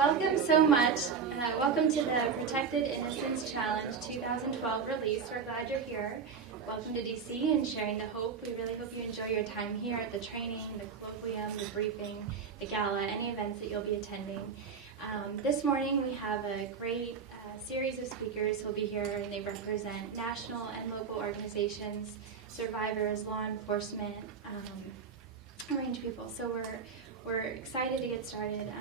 Welcome so much. Welcome to the Protected Innocence Challenge 2012 release. We're glad you're here. Welcome to DC and sharing the hope. We really hope you enjoy your time here at the training, the colloquium, the briefing, the gala, any events that you'll be attending. This morning we have a great series of speakers who will be here, and they represent national and local organizations, survivors, law enforcement, a range of people. So we're excited to get started.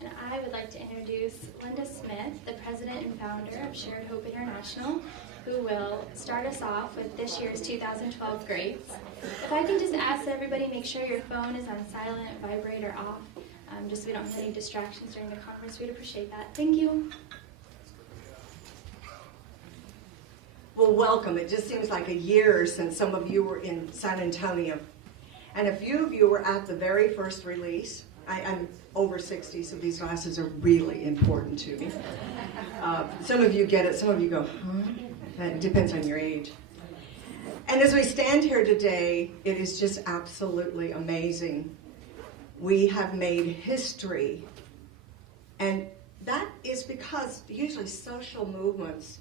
And I would like to introduce Linda Smith, the president and founder of Shared Hope International, who will start us off with this year's 2012 grades. If I can just ask everybody, make sure your phone is on silent, vibrate, or off, just so we don't have any distractions during the conference. We'd appreciate that. Thank you. Well, welcome. It just seems like a year since some of you were in San Antonio. And a few of you were at the very first release. I'm over 60, so these glasses are really important to me. Some of you get it, some of you go, huh? It depends on your age. And as we stand here today, it is just absolutely amazing. We have made history. And that is because usually social movements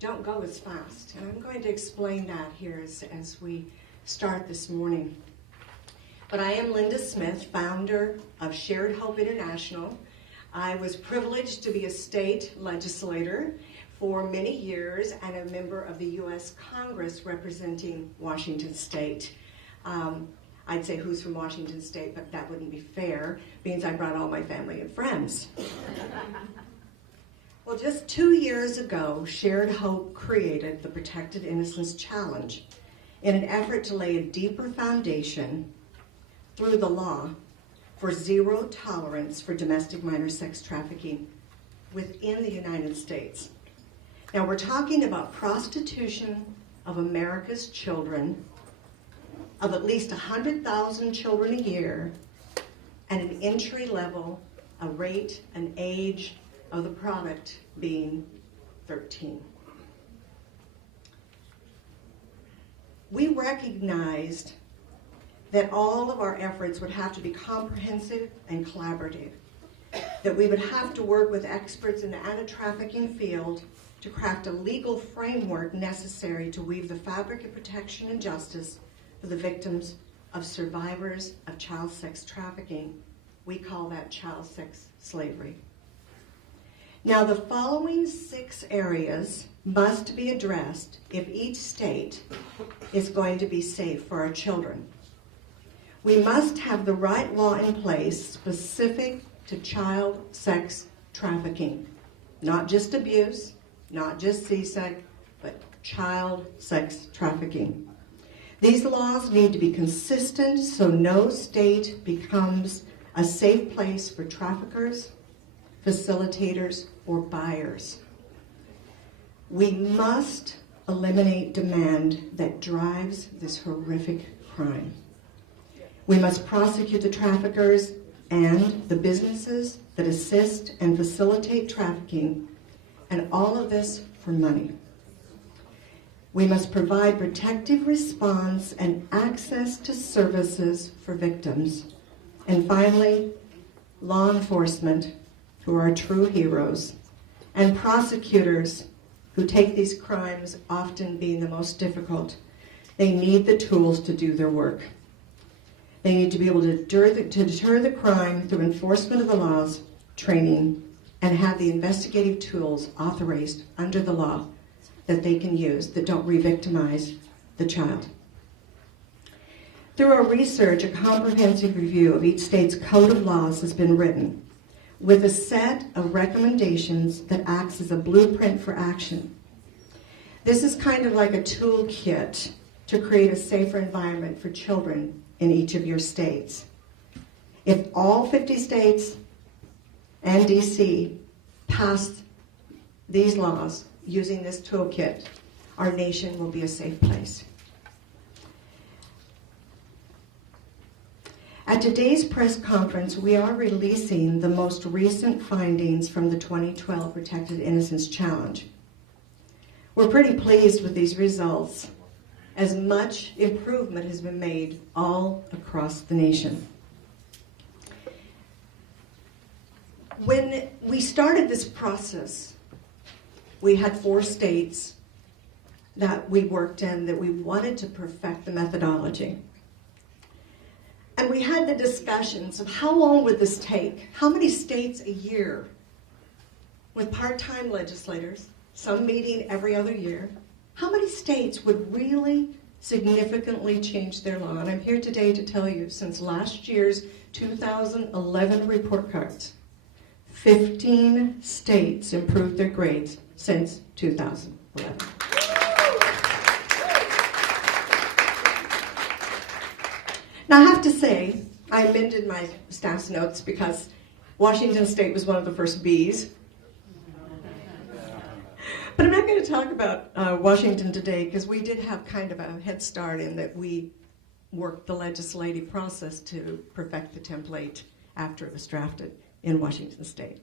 don't go as fast. And I'm going to explain that here as we start this morning. But I am Linda Smith, founder of Shared Hope International. I was privileged to be a state legislator for many years and a member of the U.S. Congress representing Washington State. I'd say who's from Washington State, but that wouldn't be fair, means I brought all my family and friends. Well, just 2 years ago, Shared Hope created the Protected Innocence Challenge in an effort to lay a deeper foundation through the law for zero tolerance for domestic minor sex trafficking within the United States. Now, we're talking about prostitution of America's children, of at least 100,000 children a year, and an entry level, a rate, an age of the product being 13. We recognized that all of our efforts would have to be comprehensive and collaborative, that we would have to work with experts in the anti-trafficking field to craft a legal framework necessary to weave the fabric of protection and justice for the victims of survivors of child sex trafficking. We call that child sex slavery. Now, the following 6 areas must be addressed if each state is going to be safe for our children. We must have the right law in place specific to child sex trafficking. Not just abuse, not just CSEC, but child sex trafficking. These laws need to be consistent so no state becomes a safe place for traffickers, facilitators, or buyers. We must eliminate demand that drives this horrific crime. We must prosecute the traffickers and the businesses that assist and facilitate trafficking, and all of this for money. We must provide protective response and access to services for victims. And finally, law enforcement, who are true heroes, and prosecutors who take these crimes, often being the most difficult. They need the tools to do their work. They need to be able to deter the crime through enforcement of the laws, training, and have the investigative tools authorized under the law that they can use that don't re-victimize the child. Through our research, a comprehensive review of each state's code of laws has been written with a set of recommendations that acts as a blueprint for action. This is kind of like a toolkit to create a safer environment for children in each of your states. If all 50 states and DC pass these laws using this toolkit, our nation will be a safe place. At today's press conference, we are releasing the most recent findings from the 2012 Protected Innocence Challenge. We're pretty pleased with these results, as much improvement has been made all across the nation. When we started this process, we had 4 states that we worked in that we wanted to perfect the methodology. And we had the discussions of how long would this take? How many states a year with part-time legislators, some meeting every other year, how many states would really significantly change their law? And I'm here today to tell you, since last year's 2011 report cards, 15 states improved their grades since 2011. Now I have to say, I amended my staff's notes because Washington State was one of the first Bs. But I'm not going to talk about Washington today because we did have kind of a head start in that we worked the legislative process to perfect the template after it was drafted in Washington State.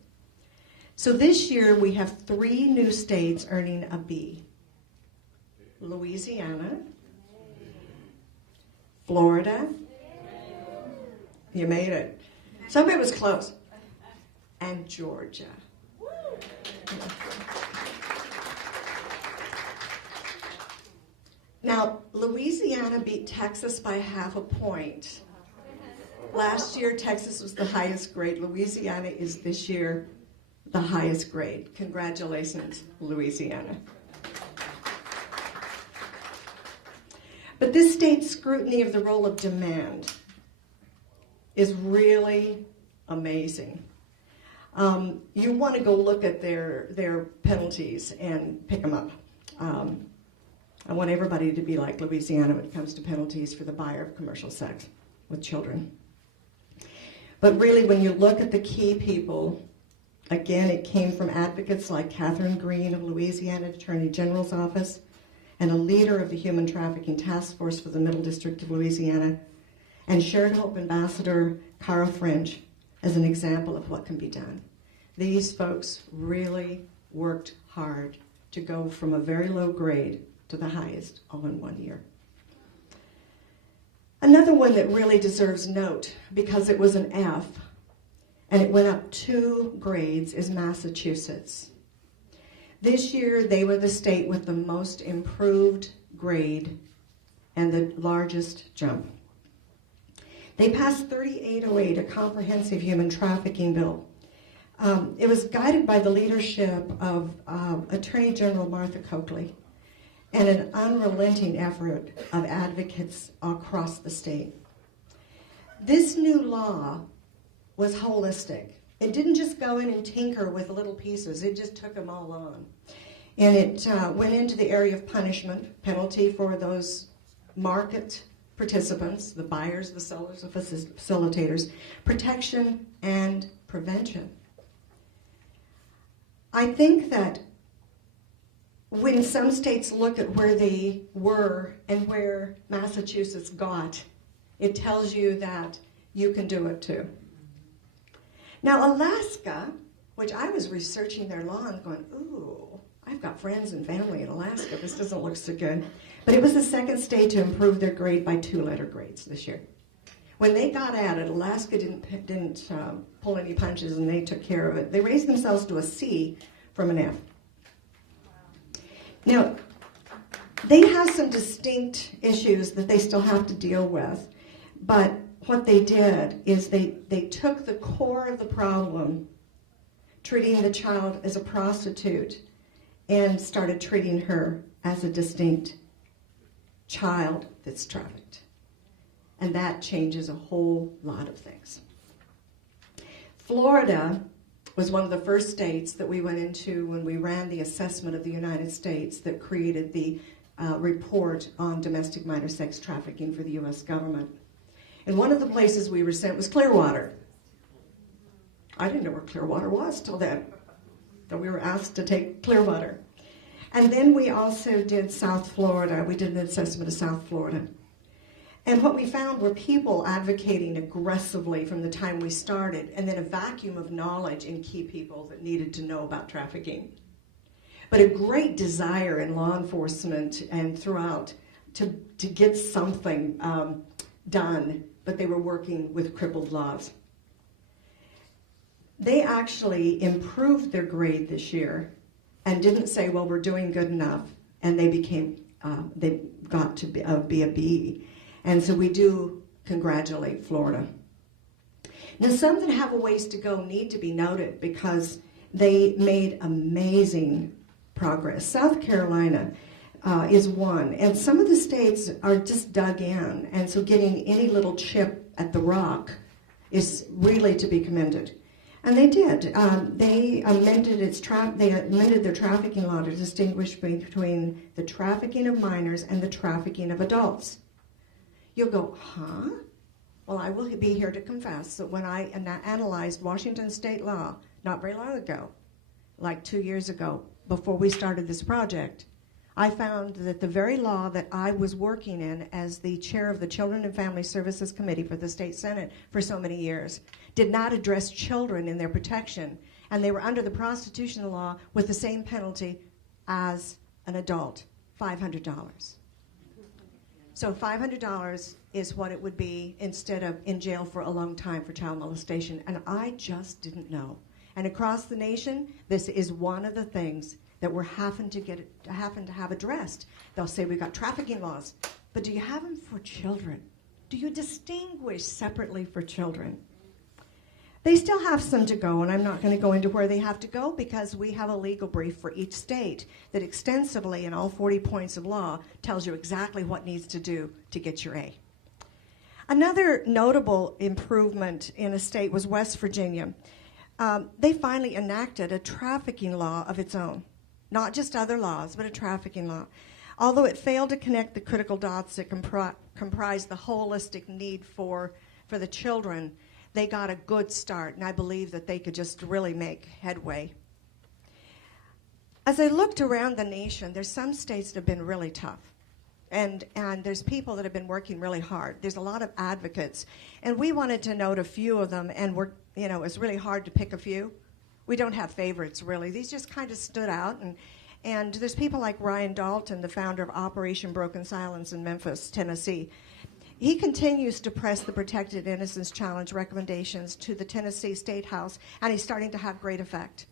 So this year we have 3 new states earning a B. Louisiana, Florida, you made it. Somebody was close. And Georgia. Now, Louisiana beat Texas by half a point. Last year, Texas was the highest grade. Louisiana is this year the highest grade. Congratulations, Louisiana. But this state's scrutiny of the role of demand is really amazing. You want to go look at their penalties and pick them up. I want everybody to be like Louisiana when it comes to penalties for the buyer of commercial sex with children. But really, when you look at the key people, again, it came from advocates like Catherine Green of Louisiana Attorney General's Office and a leader of the Human Trafficking Task Force for the Middle District of Louisiana, and Shared Hope Ambassador Cara French as an example of what can be done. These folks really worked hard to go from a very low grade to the highest all in 1 year. Another one that really deserves note, because it was an F, and it went up 2 grades, is Massachusetts. This year, they were the state with the most improved grade and the largest jump. They passed 3808, a comprehensive human trafficking bill. It was guided by the leadership of Attorney General Martha Coakley and an unrelenting effort of advocates across the state. This new law was holistic. It didn't just go in and tinker with little pieces. It just took them all on. And it went into the area of punishment, penalty for those market participants, the buyers, the sellers, the facilitators, protection and prevention. I think that when some states look at where they were and where Massachusetts got, it tells you that you can do it too. Now, Alaska, which I was researching their law and going, ooh, I've got friends and family in Alaska. This doesn't look so good. But it was the second state to improve their grade by 2-letter grades this year. When they got at it, Alaska didn't pull any punches, and they took care of it. They raised themselves to a C from an F. Now, they have some distinct issues that they still have to deal with, but what they did is they took the core of the problem, treating the child as a prostitute, and started treating her as a distinct child that's trafficked. And that changes a whole lot of things. Florida was one of the first states that we went into when we ran the assessment of the United States that created the report on domestic minor sex trafficking for the U.S. government. And one of the places we were sent was Clearwater. I didn't know where Clearwater was till then, that we were asked to take Clearwater. And then we also did South Florida. We did an assessment of South Florida. And what we found were people advocating aggressively from the time we started, and then a vacuum of knowledge in key people that needed to know about trafficking. But a great desire in law enforcement and throughout to get something done, but they were working with crippled laws. they actually improved their grade this year and didn't say, well, we're doing good enough, and they got to be a B. And so we do congratulate Florida. Now, some that have a ways to go need to be noted because they made amazing progress. South Carolina is one, and some of the states are just dug in, and so getting any little chip at the rock is really to be commended. And they did. They amended their trafficking law to distinguish between the trafficking of minors and the trafficking of adults. You'll go, huh? Well, I will be here to confess that when I analyzed Washington state law not very long ago, like 2 years ago, before we started this project, I found that the very law that I was working in as the chair of the Children and Family Services Committee for the State Senate for so many years did not address children in their protection, and they were under the prostitution law with the same penalty as an adult, $500. So $500 is what it would be instead of in jail for a long time for child molestation, and I just didn't know. And across the nation, this is one of the things that we're having to have addressed. They'll say we've got trafficking laws, but do you have them for children? Do you distinguish separately for children? They still have some to go, and I'm not going to go into where they have to go because we have a legal brief for each state that extensively in all 40 points of law tells you exactly what needs to do to get your A. Another notable improvement in a state was West Virginia. They finally enacted a trafficking law of its own. Not just other laws, but a trafficking law. Although it failed to connect the critical dots that comprise the holistic need for the children, they got a good start, and I believe that they could just really make headway. As I looked around the nation, there's some states that have been really tough, and there's people that have been working really hard. There's a lot of advocates, and we wanted to note a few of them, and it's really hard to pick a few. We don't have favorites, really. These just kind of stood out. And there's people like Ryan Dalton, the founder of Operation Broken Silence in Memphis, Tennessee. He continues to press the Protected Innocence Challenge recommendations to the Tennessee State House, and he's starting to have great effect.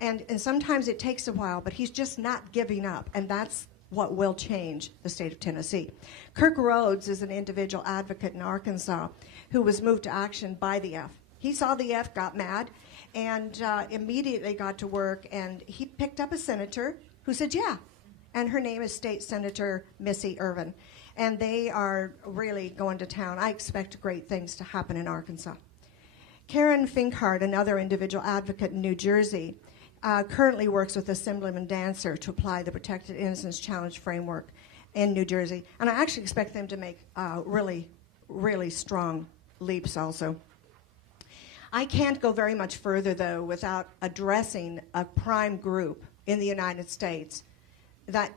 And sometimes it takes a while, but he's just not giving up, and that's what will change the state of Tennessee. Kirk Rhodes is an individual advocate in Arkansas who was moved to action by the F. He saw the F, got mad, and immediately got to work, and he picked up a senator who said, yeah, and her name is State Senator Missy Irvin, and they are really going to town. I expect great things to happen in Arkansas. Karen Finkhart, another individual advocate in New Jersey, currently works with Assemblyman Dancer to apply the Protected Innocence Challenge framework in New Jersey, and I actually expect them to make really, really strong leaps also. I can't go very much further, though, without addressing a prime group in the United States that,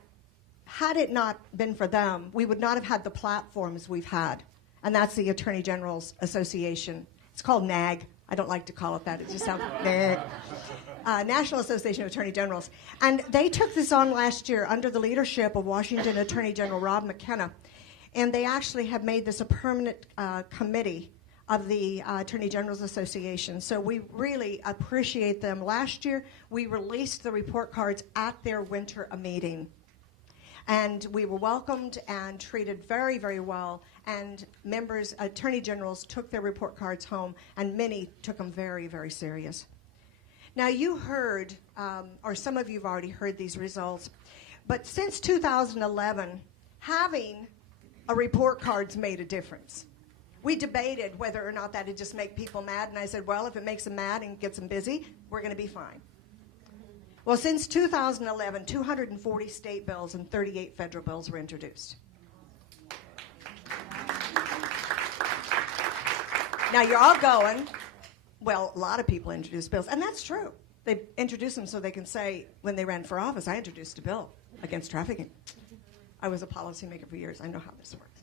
had it not been for them, we would not have had the platforms we've had, and that's the Attorney General's Association. It's called NAG. I don't like to call it that. It just sounds NAG. National Association of Attorney Generals. And they took this on last year under the leadership of Washington Attorney General Rob McKenna, and they actually have made this a permanent committee of the Attorney General's Association. So we really appreciate them. Last year, we released the report cards at their winter meeting. And we were welcomed and treated very, very well. And members, attorney generals, took their report cards home, and many took them very, very serious. Now, you heard, or some of you have already heard these results, but since 2011, having a report card's made a difference. We debated whether or not that would just make people mad, and I said, well, if it makes them mad and gets them busy, we're going to be fine. Well, since 2011, 240 state bills and 38 federal bills were introduced. Now, you're all going, well, a lot of people introduced bills, and that's true. They introduced them so they can say, when they ran for office, I introduced a bill against trafficking. I was a policymaker for years. I know how this works.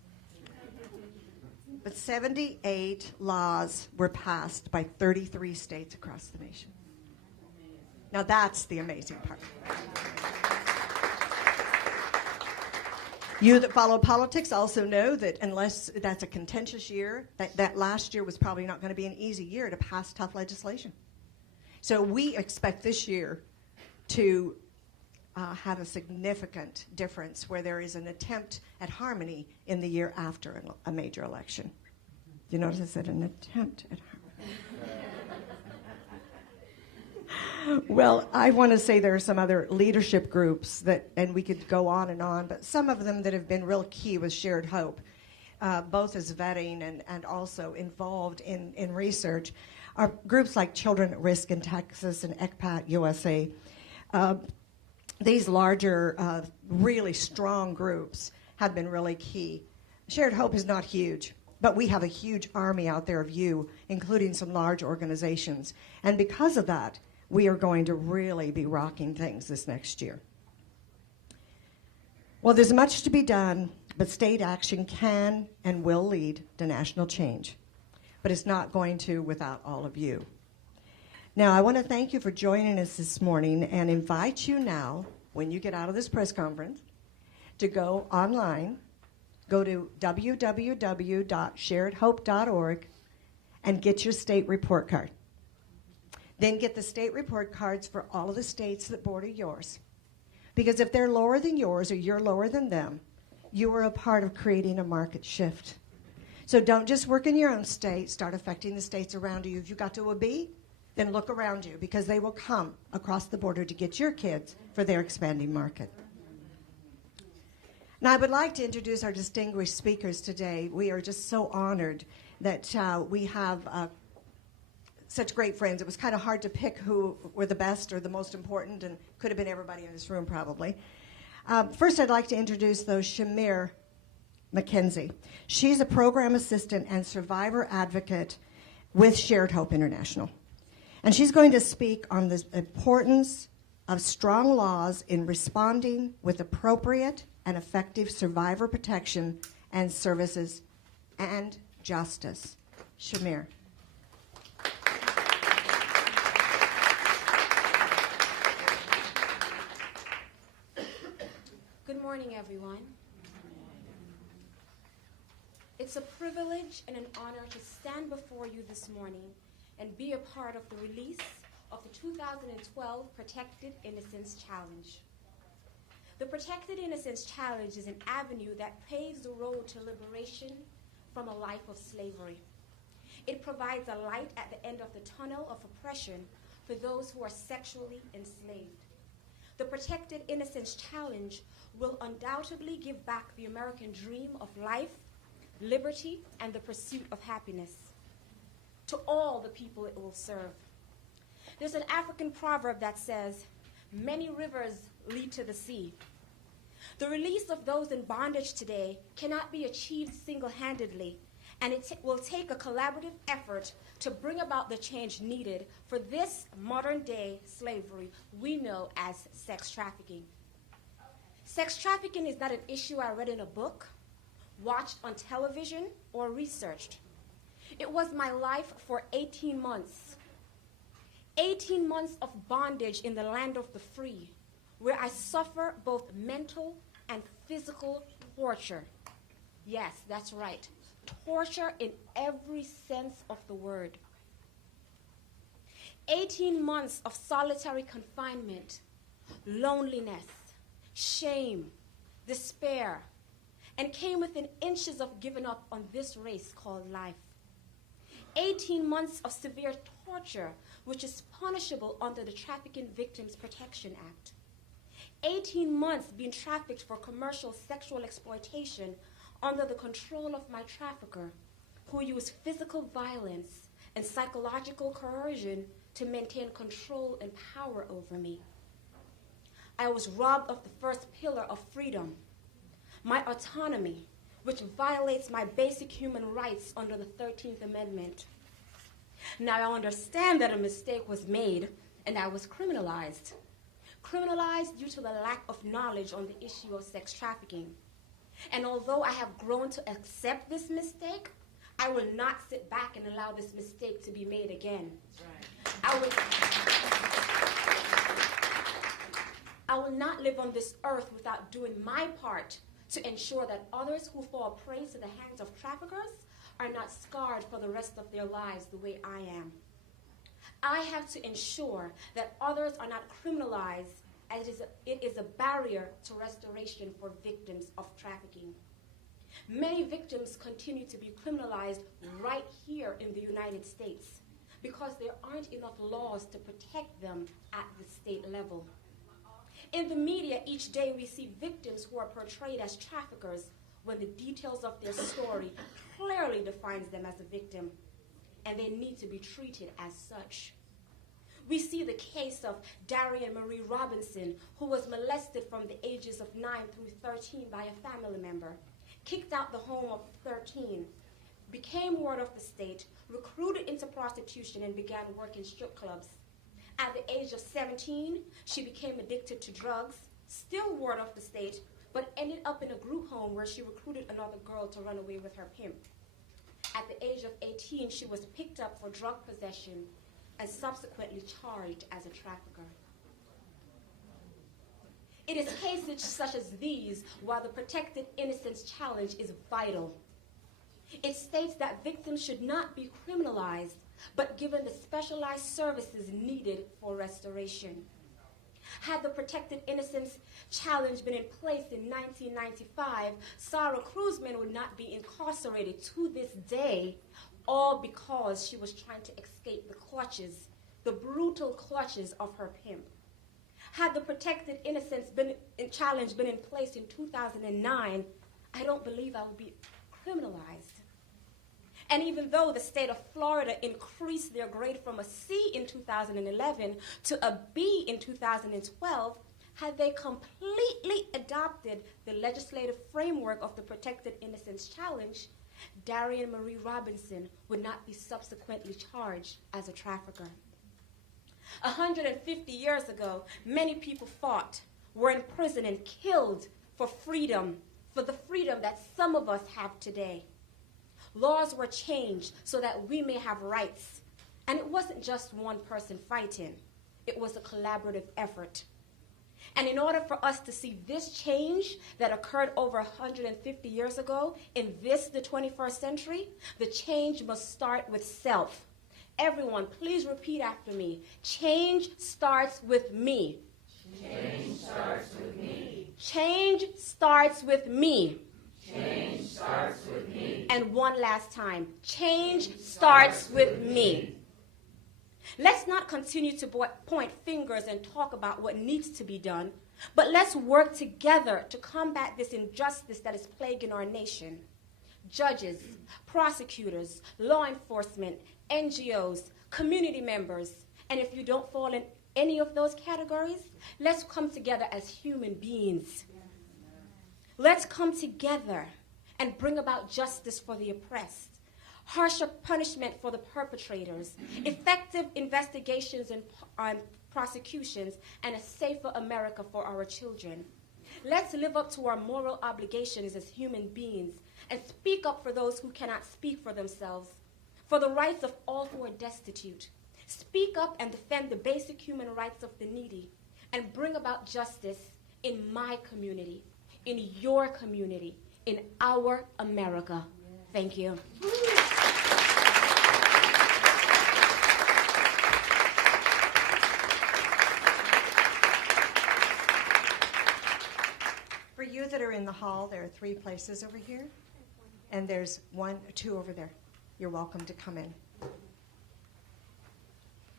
But 78 laws were passed by 33 states across the nation. Now that's the amazing part. You that follow politics also know that unless that's a contentious year, that last year was probably not going to be an easy year to pass tough legislation. So we expect this year to have a significant difference where there is an attempt at harmony in the year after a major election. You notice I said an attempt at harmony. Well, I want to say there are some other leadership groups that, and we could go on, but some of them that have been real key with Shared Hope, both as vetting and also involved in research, are groups like Children at Risk in Texas and ECPAT USA. These larger, really strong groups have been really key. Shared Hope is not huge, but we have a huge army out there of you, including some large organizations. And because of that, we are going to really be rocking things this next year. Well, there's much to be done, but state action can and will lead to national change. But it's not going to without all of you. Now, I want to thank you for joining us this morning and invite you now, when you get out of this press conference, to go online, go to www.sharedhope.org, and get your state report card. Then get the state report cards for all of the states that border yours. Because if they're lower than yours or you're lower than them, you are a part of creating a market shift. So don't just work in your own state, start affecting the states around you. If you got to a B, then look around you, because they will come across the border to get your kids for their expanding market. Now, I would like to introduce our distinguished speakers today. We are just so honored that we have such great friends. It was kind of hard to pick who were the best or the most important, and could have been everybody in this room probably. First, I'd like to introduce, though, Shamir McKenzie. She's a program assistant and survivor advocate with Shared Hope International. And she's going to speak on the importance of strong laws in responding with appropriate and effective survivor protection and services and justice. Shamir. Good morning, everyone. It's a privilege and an honor to stand before you this morning and be a part of the release of the 2012 Protected Innocence Challenge. The Protected Innocence Challenge is an avenue that paves the road to liberation from a life of slavery. It provides a light at the end of the tunnel of oppression for those who are sexually enslaved. The Protected Innocence Challenge will undoubtedly give back the American dream of life, liberty, and the pursuit of happiness to all the people it will serve. There's an African proverb that says, "Many rivers lead to the sea." The release of those in bondage today cannot be achieved single-handedly, and it will take a collaborative effort to bring about the change needed for this modern-day slavery we know as sex trafficking. Sex trafficking is not an issue I read in a book, watched on television, or researched. It was my life for 18 months. 18 months of bondage in the land of the free, where I suffer both mental and physical torture. Yes, that's right. Torture in every sense of the word. 18 months of solitary confinement, loneliness, shame, despair, and came within inches of giving up on this race called life. 18 months of severe torture, which is punishable under the Trafficking Victims Protection Act. 18 months being trafficked for commercial sexual exploitation under the control of my trafficker, who used physical violence and psychological coercion to maintain control and power over me. I was robbed of the first pillar of freedom, my autonomy, which violates my basic human rights under the 13th Amendment. Now, I understand that a mistake was made and I was criminalized. Criminalized due to the lack of knowledge on the issue of sex trafficking. And although I have grown to accept this mistake, I will not sit back and allow this mistake to be made again. That's right. I will not live on this earth without doing my part to ensure that others who fall prey to the hands of traffickers are not scarred for the rest of their lives the way I am. I have to ensure that others are not criminalized, as it is a barrier to restoration for victims of trafficking. Many victims continue to be criminalized right here in the United States because there aren't enough laws to protect them at the state level. In the media, each day we see victims who are portrayed as traffickers when the details of their story clearly defines them as a victim, and they need to be treated as such. We see the case of Darian Marie Robinson, who was molested from the ages of 9 through 13 by a family member, kicked out the home of 13, became ward of the state, recruited into prostitution, and began working strip clubs. At the age of 17, she became addicted to drugs, still ward of the state, but ended up in a group home where she recruited another girl to run away with her pimp. At the age of 18, she was picked up for drug possession and subsequently charged as a trafficker. It is cases such as these why the Protected Innocence Challenge is vital. It states that victims should not be criminalized, but given the specialized services needed for restoration. Had the Protected Innocence Challenge been in place in 1995, Sarah Cruzman would not be incarcerated to this day, all because she was trying to escape the clutches, the brutal clutches of her pimp. Had the Protected Innocence Challenge been in place in 2009, I don't believe I would be criminalized. And even though the state of Florida increased their grade from a C in 2011 to a B in 2012, had they completely adopted the legislative framework of the Protected Innocence Challenge, Darian Marie Robinson would not be subsequently charged as a trafficker. 150 years ago, many people fought, were imprisoned, and killed for freedom, for the freedom that some of us have today. Laws were changed so that we may have rights. And it wasn't just one person fighting. It was a collaborative effort. And in order for us to see this change that occurred over 150 years ago in this, the 21st century, the change must start with self. Everyone, please repeat after me. Change starts with me. Change starts with me. Change starts with me. Change starts with me. And one last time. Change starts with me. Let's not continue to point fingers and talk about what needs to be done, but let's work together to combat this injustice that is plaguing our nation. Judges, prosecutors, law enforcement, NGOs, community members, and if you don't fall in any of those categories, let's come together as human beings. Let's come together and bring about justice for the oppressed, harsher punishment for the perpetrators, effective investigations and prosecutions, and a safer America for our children. Let's live up to our moral obligations as human beings and speak up for those who cannot speak for themselves, for the rights of all who are destitute. Speak up and defend the basic human rights of the needy and bring about justice in my community, in your community, in our America. Thank you. For you that are in the hall, there are 3 places over here, and there's 2 over there. You're welcome to come in.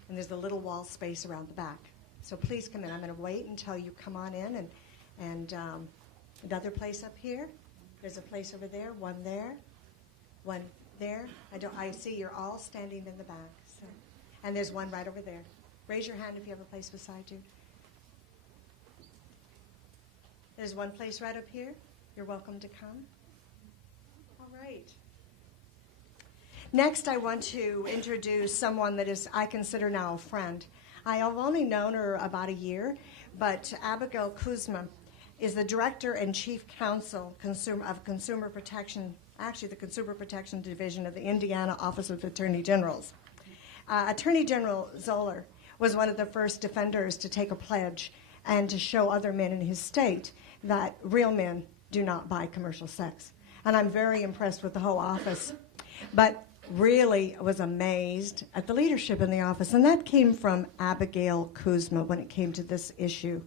And there's a little wall space around the back. So please come in. I'm going to wait until you come on in. And another place up here. There's a place over there, one there, one there. I see you're all standing in the back. So. And there's one right over there. Raise your hand if you have a place beside you. There's one place right up here. You're welcome to come. All right. Next, I want to introduce someone that I consider now a friend. I have only known her about a year, but Abigail Kuzma is the Director and Chief Counsel of Consumer Protection, actually the Consumer Protection Division of the Indiana Office of Attorney Generals. Attorney General Zoller was one of the first defenders to take a pledge and to show other men in his state that real men do not buy commercial sex. And I'm very impressed with the whole office. But really was amazed at the leadership in the office. And that came from Abigail Kuzma when it came to this issue.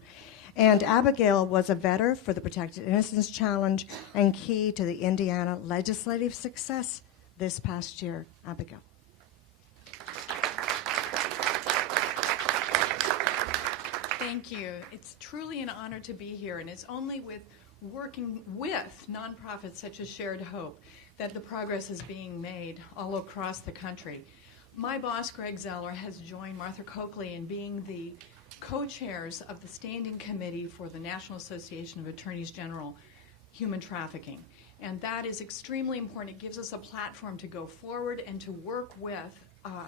And Abigail was a veteran for the Protected Innocence Challenge and key to the Indiana legislative success this past year. Abigail. Thank you. It's truly an honor to be here, and it's only with working with nonprofits such as Shared Hope that the progress is being made all across the country. My boss, Greg Zeller, has joined Martha Coakley in being the co-chairs of the Standing Committee for the National Association of Attorneys General Human Trafficking. And that is extremely important. It gives us a platform to go forward and to work with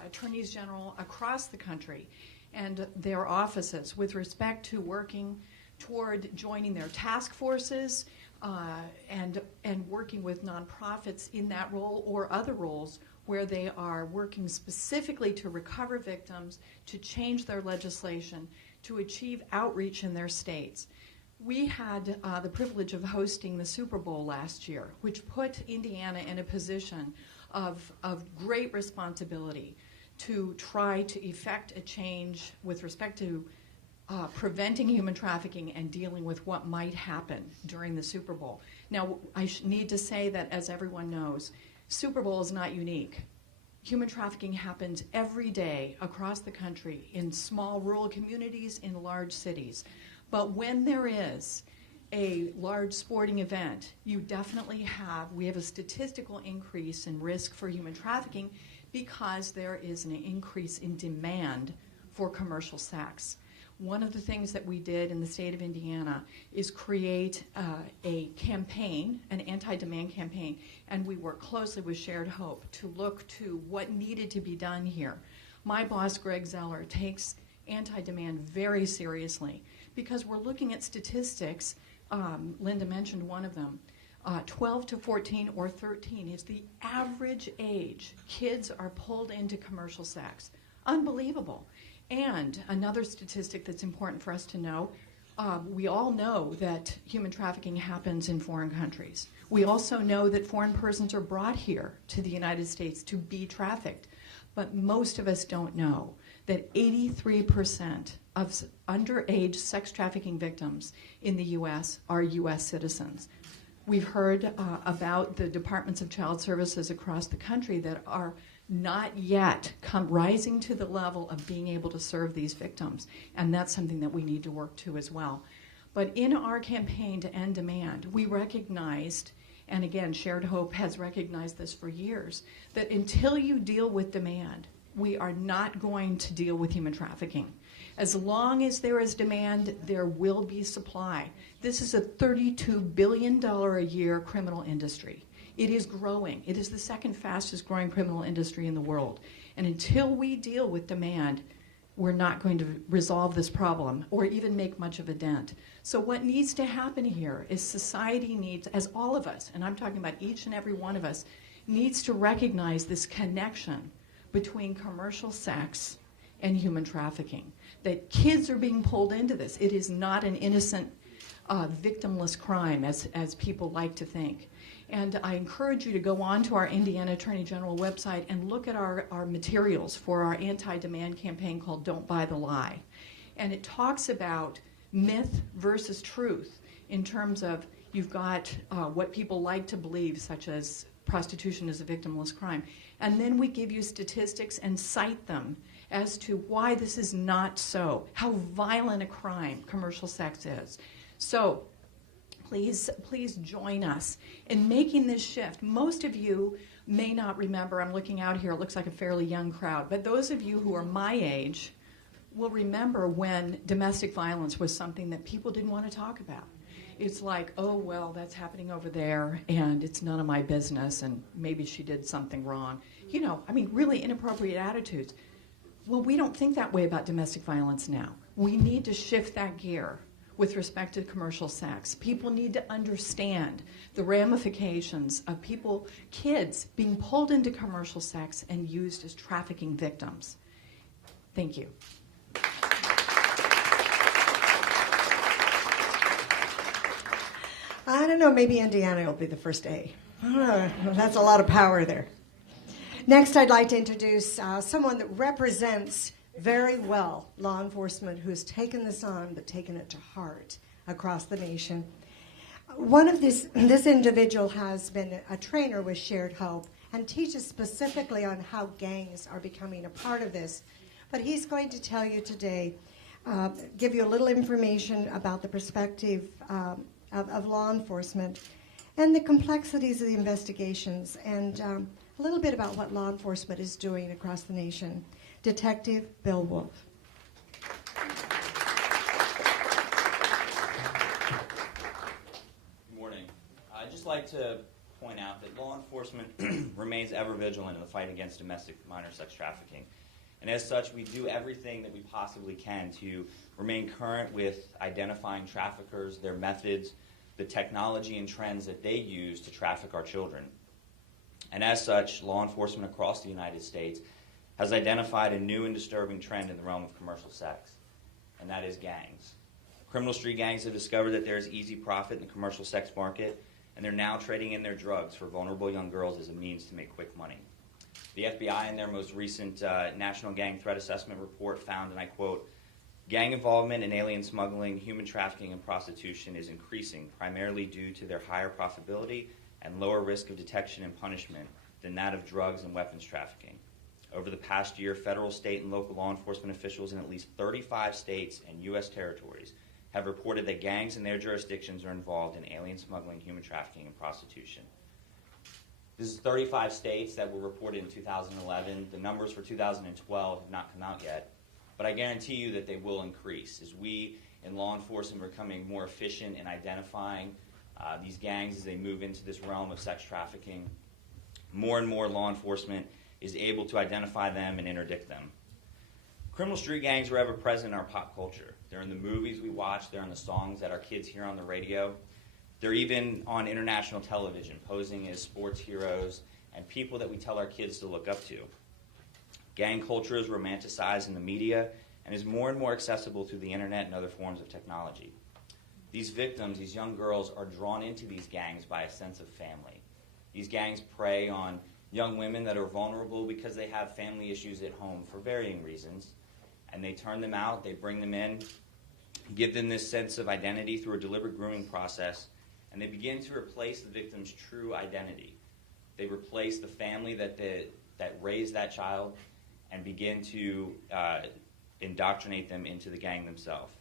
attorneys general across the country and their offices with respect to working toward joining their task forces and working with nonprofits in that role or other roles where they are working specifically to recover victims, to change their legislation, to achieve outreach in their states. We had the privilege of hosting the Super Bowl last year, which put Indiana in a position of great responsibility to try to effect a change with respect to preventing human trafficking and dealing with what might happen during the Super Bowl. Now, I need to say that, as everyone knows, Super Bowl is not unique. Human trafficking happens every day across the country in small rural communities, in large cities. But when there is a large sporting event, we have a statistical increase in risk for human trafficking because there is an increase in demand for commercial sex. One of the things that we did in the state of Indiana is create a campaign, an anti-demand campaign, and we worked closely with Shared Hope to look to what needed to be done here. My boss, Greg Zeller, takes anti-demand very seriously because we're looking at statistics. Linda mentioned one of them. 12 to 14 or 13 is the average age kids are pulled into commercial sex. Unbelievable. And another statistic that's important for us to know, we all know that human trafficking happens in foreign countries. We also know that foreign persons are brought here to the United States to be trafficked. But most of us don't know that 83% of underage sex trafficking victims in the U.S. are U.S. citizens. We've heard about the departments of child services across the country that are not yet rising to the level of being able to serve these victims, and that's something that we need to work to as well. But in our campaign to end demand, we recognized, and again, Shared Hope has recognized this for years, that until you deal with demand, we are not going to deal with human trafficking. As long as there is demand, there will be supply. This is a $32 billion a year criminal industry. It is growing. It is the second fastest growing criminal industry in the world. And until we deal with demand, we're not going to resolve this problem or even make much of a dent. So what needs to happen here is society needs, as all of us, and I'm talking about each and every one of us, needs to recognize this connection between commercial sex and human trafficking. That kids are being pulled into this. It is not an innocent, victimless crime, as people like to think. And I encourage you to go on to our Indiana Attorney General website and look at our materials for our anti-demand campaign called Don't Buy the Lie. And it talks about myth versus truth in terms of you've got what people like to believe, such as prostitution is a victimless crime. And then we give you statistics and cite them as to why this is not so, how violent a crime commercial sex is. So please join us in making this shift. Most of you may not remember, I'm looking out here, it looks like a fairly young crowd, but those of you who are my age will remember when domestic violence was something that people didn't want to talk about. It's like, oh, well, that's happening over there, and it's none of my business, and maybe she did something wrong. You know, I mean, really inappropriate attitudes. Well, we don't think that way about domestic violence now. We need to shift that gear with respect to commercial sex. People need to understand the ramifications of kids being pulled into commercial sex and used as trafficking victims. Thank you. I don't know, maybe Indiana will be the first A. That's a lot of power there. Next, I'd like to introduce someone that represents very well law enforcement who's taken this on but taken it to heart across the nation. This individual has been a trainer with Shared Hope and teaches specifically on how gangs are becoming a part of this. But he's going to tell you today, give you a little information about the perspective of law enforcement and the complexities of the investigations, and a little bit about what law enforcement is doing across the nation. Detective Bill Wolf. Good morning. I'd just like to point out that law enforcement remains ever vigilant in the fight against domestic minor sex trafficking. And as such, we do everything that we possibly can to remain current with identifying traffickers, their methods, the technology and trends that they use to traffic our children. And as such, law enforcement across the United States has identified a new and disturbing trend in the realm of commercial sex, and that is gangs. Criminal street gangs have discovered that there is easy profit in the commercial sex market, and they're now trading in their drugs for vulnerable young girls as a means to make quick money. The FBI, in their most recent National Gang Threat Assessment report, found, and I quote, "Gang involvement in alien smuggling, human trafficking, and prostitution is increasing, primarily due to their higher profitability and lower risk of detection and punishment than that of drugs and weapons trafficking." Over the past year, federal, state, and local law enforcement officials in at least 35 states and U.S. territories have reported that gangs in their jurisdictions are involved in alien smuggling, human trafficking, and prostitution. This is 35 states that were reported in 2011. The numbers for 2012 have not come out yet, but I guarantee you that they will increase as we in law enforcement are becoming more efficient in identifying these gangs as they move into this realm of sex trafficking. More and more law enforcement is able to identify them and interdict them. Criminal street gangs are ever present in our pop culture. They're in the movies we watch, they're in the songs that our kids hear on the radio. They're even on international television, posing as sports heroes and people that we tell our kids to look up to. Gang culture is romanticized in the media and is more and more accessible through the internet and other forms of technology. These victims, these young girls, are drawn into these gangs by a sense of family. These gangs prey on young women that are vulnerable because they have family issues at home for varying reasons, and they turn them out, they bring them in, give them this sense of identity through a deliberate grooming process, and they begin to replace the victim's true identity. They replace the family that raised that child and begin to indoctrinate them into the gang themselves.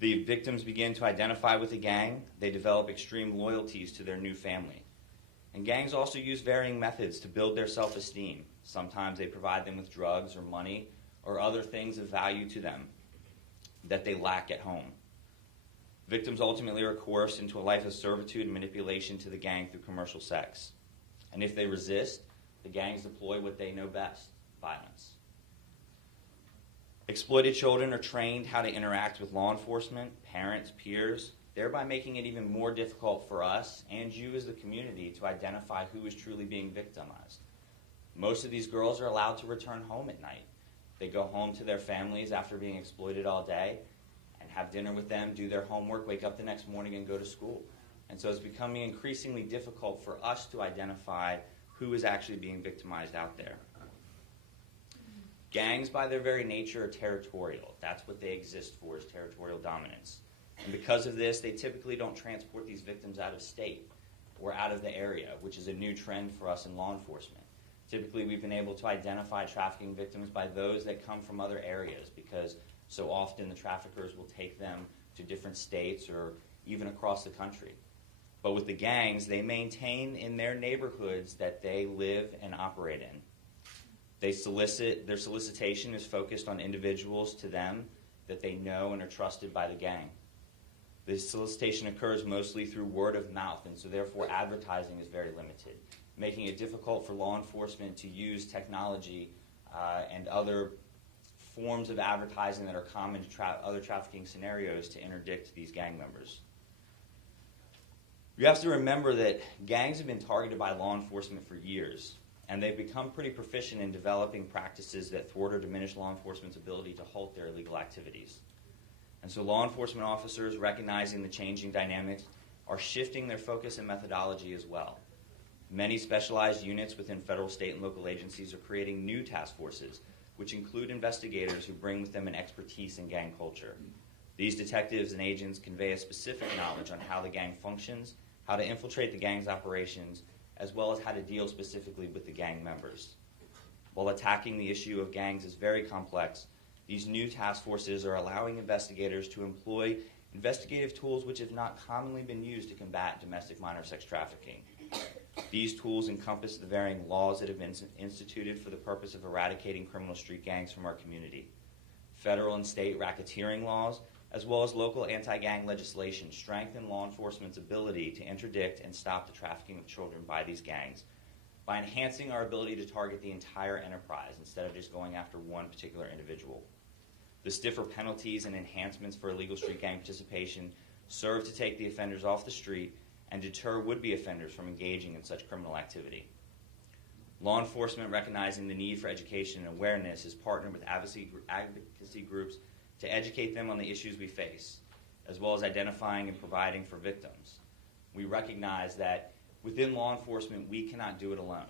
The victims begin to identify with the gang. They develop extreme loyalties to their new family. And gangs also use varying methods to build their self-esteem. Sometimes they provide them with drugs or money or other things of value to them that they lack at home. Victims ultimately are coerced into a life of servitude and manipulation to the gang through commercial sex. And if they resist, the gangs deploy what they know best, violence. Exploited children are trained how to interact with law enforcement, parents, peers, thereby making it even more difficult for us and you as the community to identify who is truly being victimized. Most of these girls are allowed to return home at night. They go home to their families after being exploited all day and have dinner with them, do their homework, wake up the next morning and go to school. And so it's becoming increasingly difficult for us to identify who is actually being victimized out there. Gangs, by their very nature, are territorial. That's what they exist for, is territorial dominance. And because of this, they typically don't transport these victims out of state or out of the area, which is a new trend for us in law enforcement. Typically, we've been able to identify trafficking victims by those that come from other areas because so often the traffickers will take them to different states or even across the country. But with the gangs, they maintain in their neighborhoods that they live and operate in. Their solicitation is focused on individuals to them that they know and are trusted by the gang. This solicitation occurs mostly through word of mouth, and so therefore advertising is very limited, making it difficult for law enforcement to use technology and other forms of advertising that are common to other trafficking scenarios to interdict these gang members. You have to remember that gangs have been targeted by law enforcement for years, and they've become pretty proficient in developing practices that thwart or diminish law enforcement's ability to halt their illegal activities. And so law enforcement officers, recognizing the changing dynamics are shifting their focus and methodology as well. Many specialized units within federal, state, and local agencies are creating new task forces, which include investigators who bring with them an expertise in gang culture. These detectives and agents convey a specific knowledge on how the gang functions, how to infiltrate the gang's operations, as well as how to deal specifically with the gang members. While attacking the issue of gangs is very complex, these new task forces are allowing investigators to employ investigative tools which have not commonly been used to combat domestic minor sex trafficking. These tools encompass the varying laws that have been instituted for the purpose of eradicating criminal street gangs from our community. Federal and state racketeering laws, as well as local anti-gang legislation, strengthen law enforcement's ability to interdict and stop the trafficking of children by these gangs by enhancing our ability to target the entire enterprise instead of just going after one particular individual. The stiffer penalties and enhancements for illegal street gang participation serve to take the offenders off the street and deter would-be offenders from engaging in such criminal activity. Law enforcement, recognizing the need for education and awareness, has partnered with advocacy groups to educate them on the issues we face, as well as identifying and providing for victims. We recognize that within law enforcement, we cannot do it alone.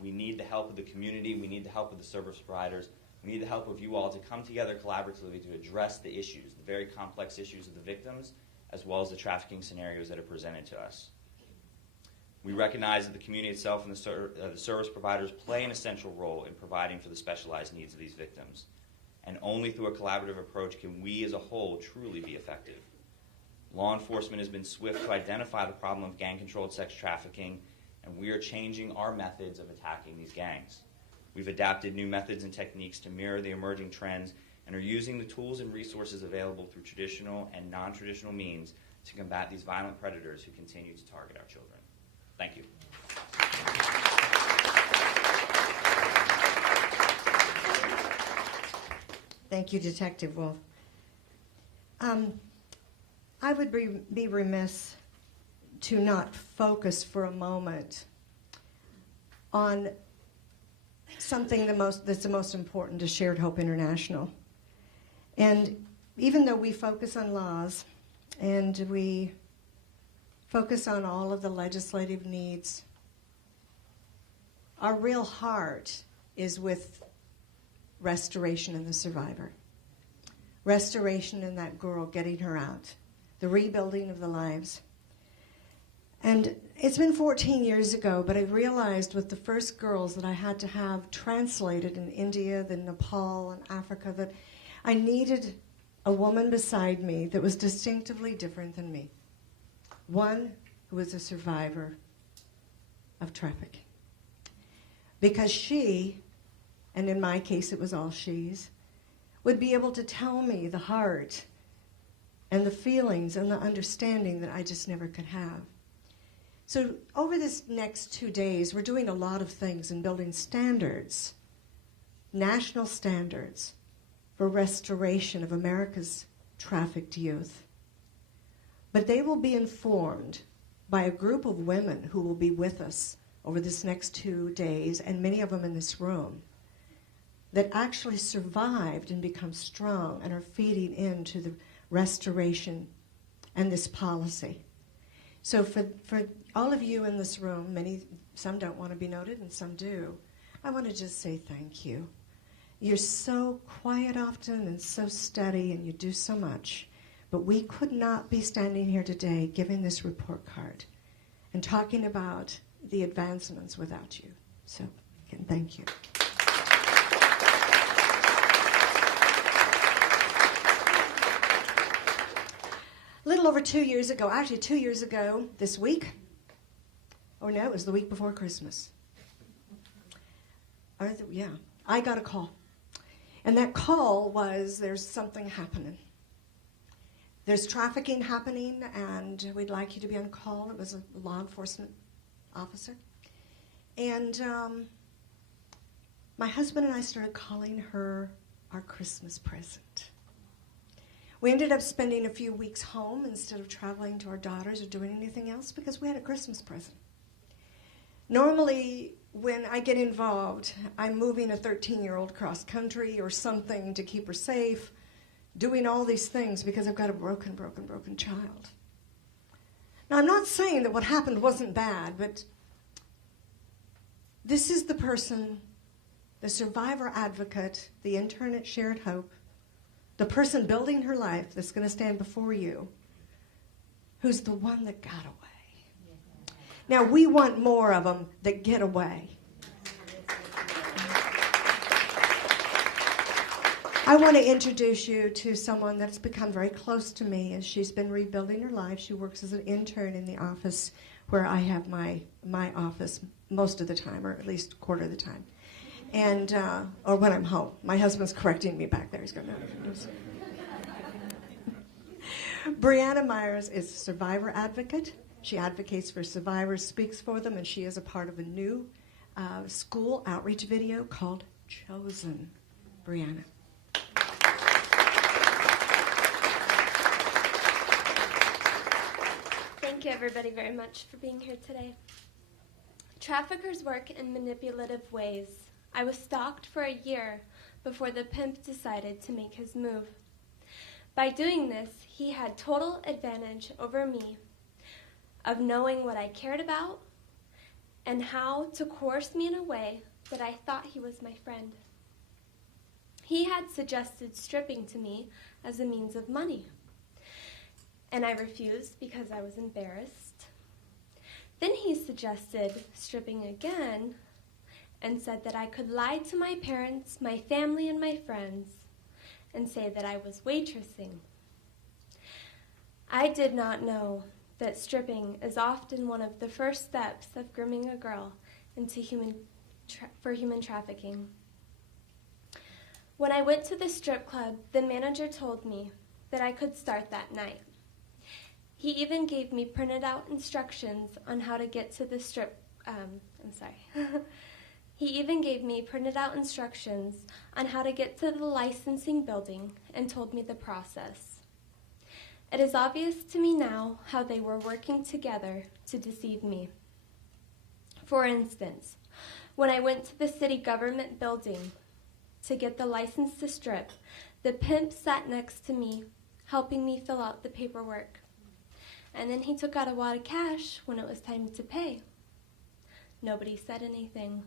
We need the help of the community. We need the help of the service providers. We need the help of you all to come together collaboratively to address the issues, the very complex issues of the victims, as well as the trafficking scenarios that are presented to us. We recognize that the community itself and the service providers play an essential role in providing for the specialized needs of these victims. And only through a collaborative approach can we as a whole truly be effective. Law enforcement has been swift to identify the problem of gang-controlled sex trafficking, and we are changing our methods of attacking these gangs. We've adapted new methods and techniques to mirror the emerging trends and are using the tools and resources available through traditional and non-traditional means to combat these violent predators who continue to target our children. Thank you. Thank you, Detective Wolf. I would be remiss to not focus for a moment on something that's the most important to Shared Hope International. And even though we focus on laws and we focus on all of the legislative needs, our real heart is with restoration in the survivor. Restoration in that girl, getting her out. The rebuilding of the lives. And it's been 14 years ago, but I realized with the first girls that I had to have translated in India, then Nepal, and Africa, that I needed a woman beside me that was distinctively different than me. One who was a survivor of trafficking. Because she, and in my case it was all she's, would be able to tell me the heart and the feelings and the understanding that I just never could have. So over this next 2 days, we're doing a lot of things in building standards, national standards, for restoration of America's trafficked youth. But they will be informed by a group of women who will be with us over this next 2 days, and many of them in this room, that actually survived and become strong and are feeding into the restoration and this policy. So for all of you in this room, some don't want to be noted and some do, I want to just say thank you. You're so quiet often and so steady and you do so much, but we could not be standing here today giving this report card and talking about the advancements without you. So again, thank you. A little over 2 years ago, actually 2 years ago this week, or no, it was the week before Christmas. I got a call. And that call was, there's something happening. There's trafficking happening, and we'd like you to be on call. It was a law enforcement officer. And my husband and I started calling her our Christmas present. We ended up spending a few weeks home instead of traveling to our daughters or doing anything else because we had a Christmas present. Normally, when I get involved, I'm moving a 13-year-old cross country or something to keep her safe, doing all these things because I've got a broken child. Now, I'm not saying that what happened wasn't bad, but this is the person, the survivor advocate, the intern at Shared Hope, the person building her life that's going to stand before you, who's the one that got away. Now, we want more of them that get away. I want to introduce you to someone that's become very close to me as she's been rebuilding her life. She works as an intern in the office where I have my office most of the time, or at least a quarter of the time. And, or when I'm home. My husband's correcting me back there. He's going, no. Brianna Myers is a survivor advocate. She advocates for survivors, speaks for them, and she is a part of a new school outreach video called Chosen. Brianna. Thank you, everybody, very much for being here today. Traffickers work in manipulative ways. I was stalked for a year before the pimp decided to make his move. By doing this, he had total advantage over me of knowing what I cared about and how to coerce me in a way that I thought he was my friend. He had suggested stripping to me as a means of money, and I refused because I was embarrassed. Then he suggested stripping again and said that I could lie to my parents, my family, and my friends and say that I was waitressing. I did not know that stripping is often one of the first steps of grooming a girl into human trafficking. When I went to the strip club, the manager told me that I could start that night. He even gave me printed out instructions on how to get to the He even gave me printed out instructions on how to get to the licensing building and told me the process. It is obvious to me now how they were working together to deceive me. For instance, when I went to the city government building to get the license to strip, the pimp sat next to me, helping me fill out the paperwork. And then he took out a wad of cash when it was time to pay. Nobody said anything.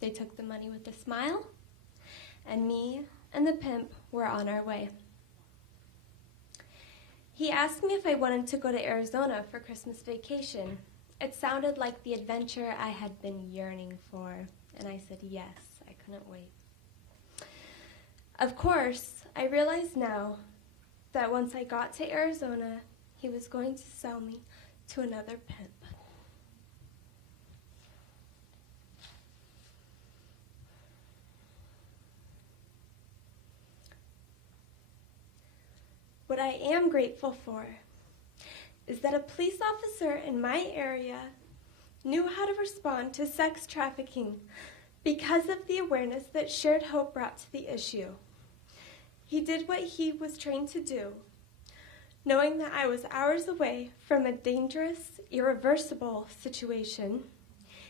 They took the money with a smile, and me and the pimp were on our way. He asked me if I wanted to go to Arizona for Christmas vacation. It sounded like the adventure I had been yearning for, and I said yes, I couldn't wait. Of course, I realize now that once I got to Arizona, he was going to sell me to another pimp. What I am grateful for is that a police officer in my area knew how to respond to sex trafficking because of the awareness that Shared Hope brought to the issue. He did what he was trained to do, knowing that I was hours away from a dangerous, irreversible situation.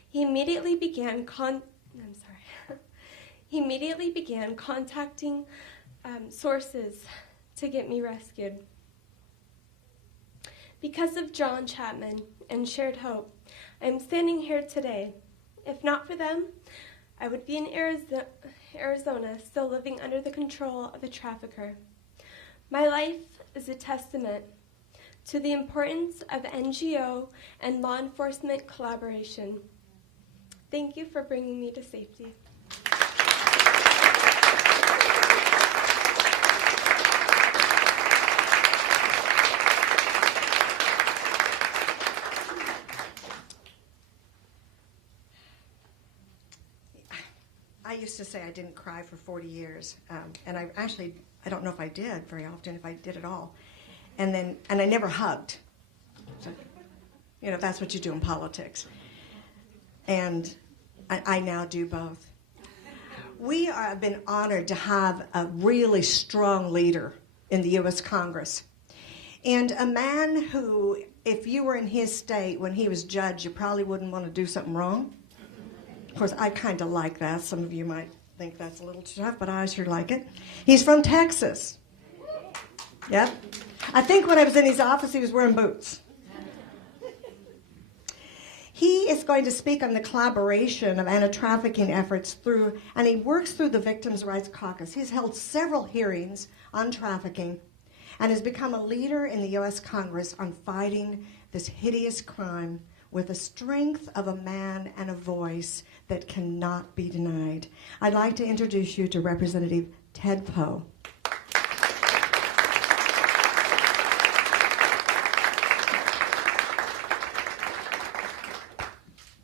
He immediately began contacting sources to get me rescued. Because of John Chapman and Shared Hope, I am standing here today. If not for them, I would be in Arizona still living under the control of a trafficker. My life is a testament to the importance of NGO and law enforcement collaboration. Thank you for bringing me to safety. I used to say I didn't cry for 40 years, and I don't know if I did very often, if I did at all. And I never hugged. So, that's what you do in politics. And I now do both. We have been honored to have a really strong leader in the U.S. Congress. And a man who, if you were in his state when he was judge, you probably wouldn't want to do something wrong. Of course, I kind of like that. Some of you might think that's a little tough, but I sure like it. He's from Texas. Yep. I think when I was in his office, he was wearing boots. He is going to speak on the collaboration of anti-trafficking efforts and he works through the Victims' Rights Caucus. He's held several hearings on trafficking and has become a leader in the U.S. Congress on fighting this hideous crime with the strength of a man and a voice that cannot be denied. I'd like to introduce you to Representative Ted Poe.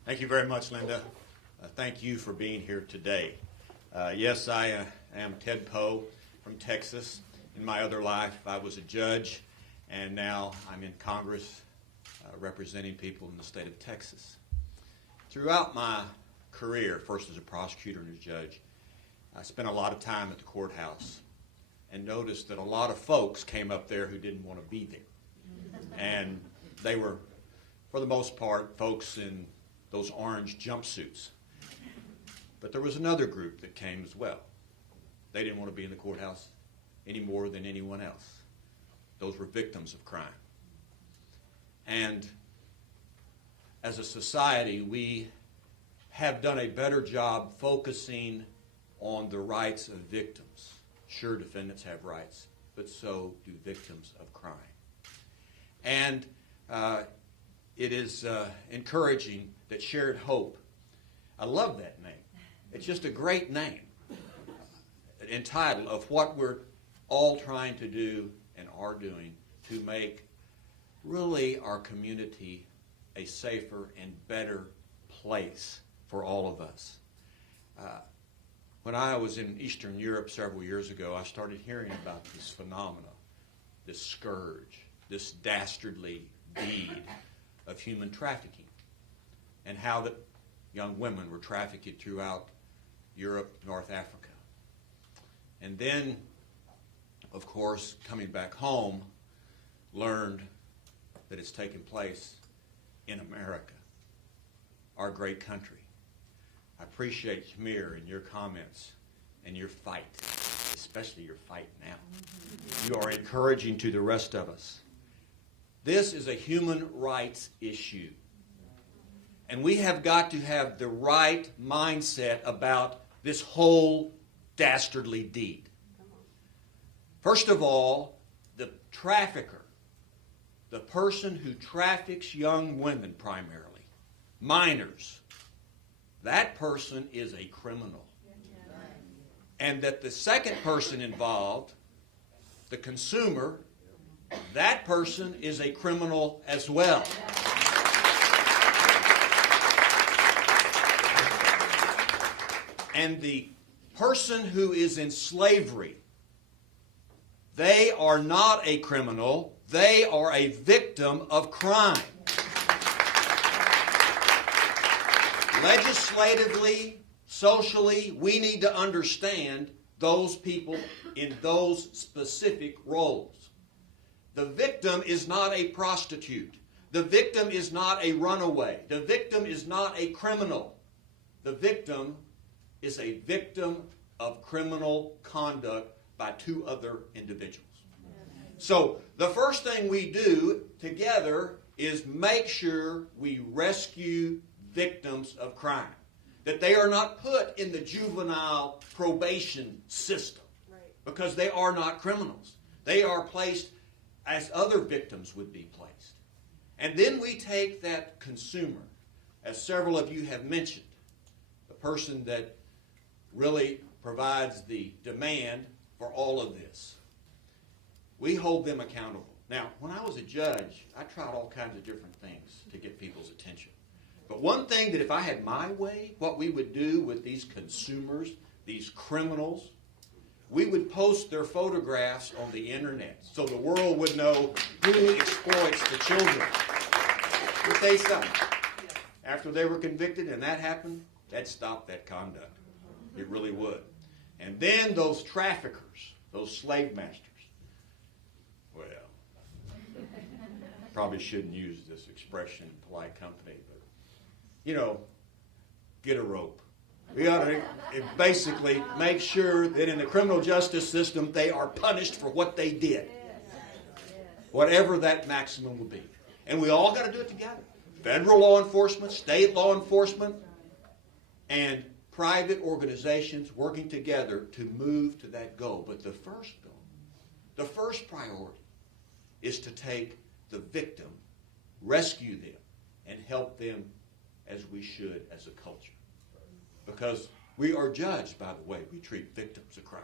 Thank you very much, Linda. Thank you for being here today. Yes, I am Ted Poe from Texas. In my other life, I was a judge, and now I'm in Congress representing people in the state of Texas. Throughout my career, first as a prosecutor and a judge, I spent a lot of time at the courthouse and noticed that a lot of folks came up there who didn't want to be there. And they were, for the most part, folks in those orange jumpsuits. But there was another group that came as well. They didn't want to be in the courthouse any more than anyone else. Those were victims of crime. And as a society, we have done a better job focusing on the rights of victims. Sure, defendants have rights, but so do victims of crime. And it is encouraging that Shared Hope, I love that name. It's just a great name, entitled of what we're all trying to do and are doing to make really our community a safer and better place for all of us. When I was in Eastern Europe several years ago, I started hearing about this phenomena, this scourge, this dastardly deed of human trafficking, and how that young women were trafficked throughout Europe, North Africa. And then, of course, coming back home, learned that it's taken place in America, our great country. I appreciate Shamir and your comments and your fight, especially your fight now. You are encouraging to the rest of us. This is a human rights issue. And we have got to have the right mindset about this whole dastardly deed. First of all, the trafficker, the person who traffics young women primarily, minors, that person is a criminal. And that the second person involved, the consumer, that person is a criminal as well. And the person who is in slavery, they are not a criminal, they are a victim of crime. Legislatively, socially, we need to understand those people in those specific roles. The victim is not a prostitute. The victim is not a runaway. The victim is not a criminal. The victim is a victim of criminal conduct by two other individuals. So the first thing we do together is make sure we rescue victims of crime. That they are not put in the juvenile probation system because they are not criminals. They are placed as other victims would be placed. And then we take that consumer, as several of you have mentioned, the person that really provides the demand for all of this. We hold them accountable. Now, when I was a judge, I tried all kinds of different things to get people's attention. But one thing that if I had my way, what we would do with these consumers, these criminals, we would post their photographs on the internet so the world would know who exploits the children. Let me tell you something. After they were convicted and that happened, that stopped that conduct. It really would. And then those traffickers, those slave masters, well, probably shouldn't use this expression in polite company, but, you know, get a rope. We ought to basically make sure that in the criminal justice system they are punished for what they did. Whatever that maximum would be. And we all got to do it together. federal law enforcement, state law enforcement, and private organizations working together to move to that goal. But the first goal, the first priority, is to take the victim, rescue them, and help them as we should as a culture. Because we are judged by the way we treat victims of crime,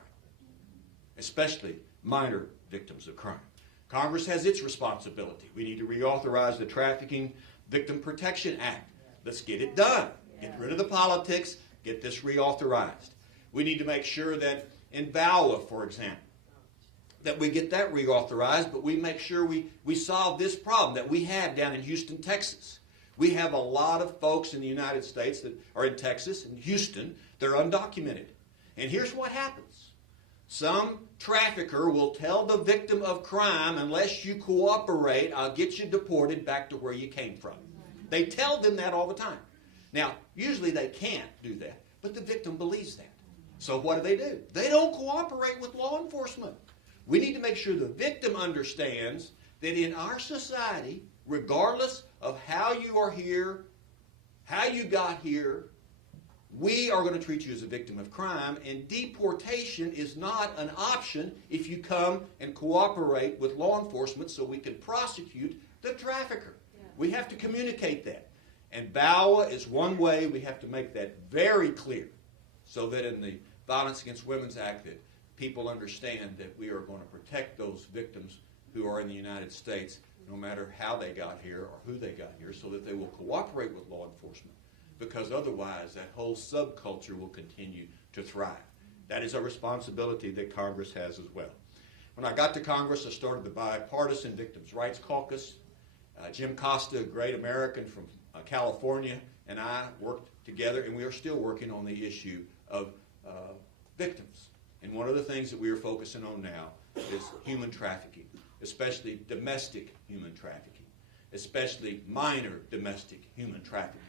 especially minor victims of crime. Congress has its responsibility. We need to reauthorize the Trafficking Victim Protection Act. Let's get it done. Get rid of the politics. Get this reauthorized. We need to make sure that in VAWA, for example, that we get that reauthorized, but we make sure we solve this problem that we have down in Houston, Texas. We have a lot of folks in the United States that are in Texas and Houston. They're undocumented. And here's what happens. Some trafficker will tell the victim of crime, unless you cooperate, I'll get you deported back to where you came from. They tell them that all the time. Now, usually they can't do that, but the victim believes that. So what do? They don't cooperate with law enforcement. We need to make sure the victim understands that in our society, regardless of how you are here, how you got here, we are going to treat you as a victim of crime, and deportation is not an option if you come and cooperate with law enforcement so we can prosecute the trafficker. Yeah. We have to communicate that. And VAWA is one way we have to make that very clear so that in the Violence Against Women's Act that people understand that we are going to protect those victims who are in the United States no matter how they got here or who they got here, so that they will cooperate with law enforcement, because otherwise that whole subculture will continue to thrive. That is a responsibility that Congress has as well. When I got to Congress, I started the Bipartisan Victims' Rights Caucus. Jim Costa, a great American from California, and I worked together, and we are still working on the issue of victims. And one of the things that we are focusing on now is human trafficking, especially domestic human trafficking, especially minor domestic human trafficking.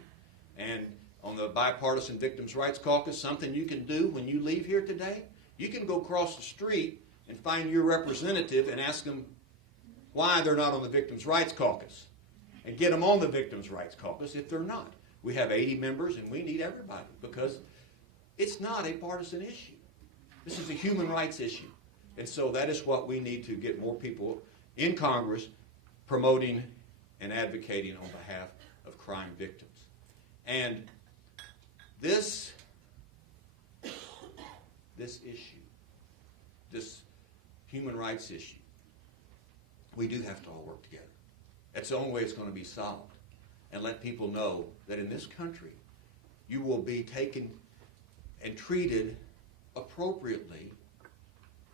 And on the Bipartisan Victims' Rights Caucus, something you can do when you leave here today, you can go across the street and find your representative and ask them why they're not on the Victims' Rights Caucus, and get them on the Victims' Rights Caucus if they're not. We have 80 members, and we need everybody, because it's not a partisan issue. This is a human rights issue. And so that is what we need to get more people in Congress promoting and advocating on behalf of crime victims. And this issue, this human rights issue, we do have to all work together. That's the only way it's going to be solved. And let people know that in this country, you will be taken and treated appropriately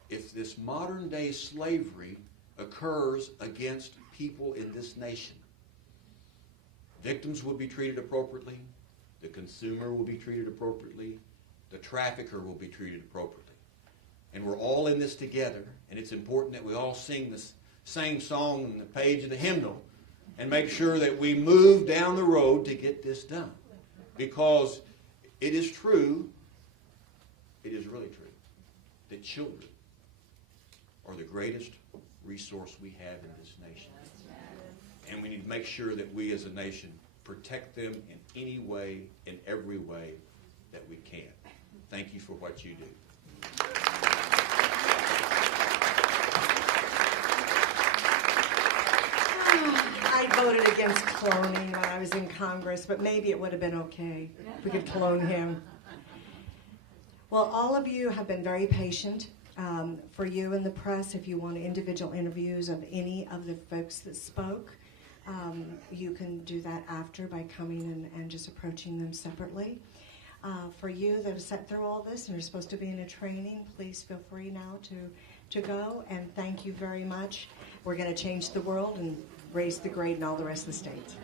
if this modern day slavery occurs against people in this nation. Victims will be treated appropriately, the consumer will be treated appropriately, the trafficker will be treated appropriately. And we're all in this together, and it's important that we all sing this same song on the page of the hymnal and make sure that we move down the road to get this done. Because it is true, it is really true, that children are the greatest resource we have in this nation. And we need to make sure that we as a nation protect them in any way, in every way that we can. Thank you for what you do. I voted against cloning when I was in Congress, but maybe it would have been okay if we could clone him. Well, all of you have been very patient. For you in the press, if you want individual interviews of any of the folks that spoke, you can do that after by coming and just approaching them separately. For you that have sat through all this and are supposed to be in a training, please feel free now to go, and thank you very much. We're going to change the world and raise the grade in all the rest of the states.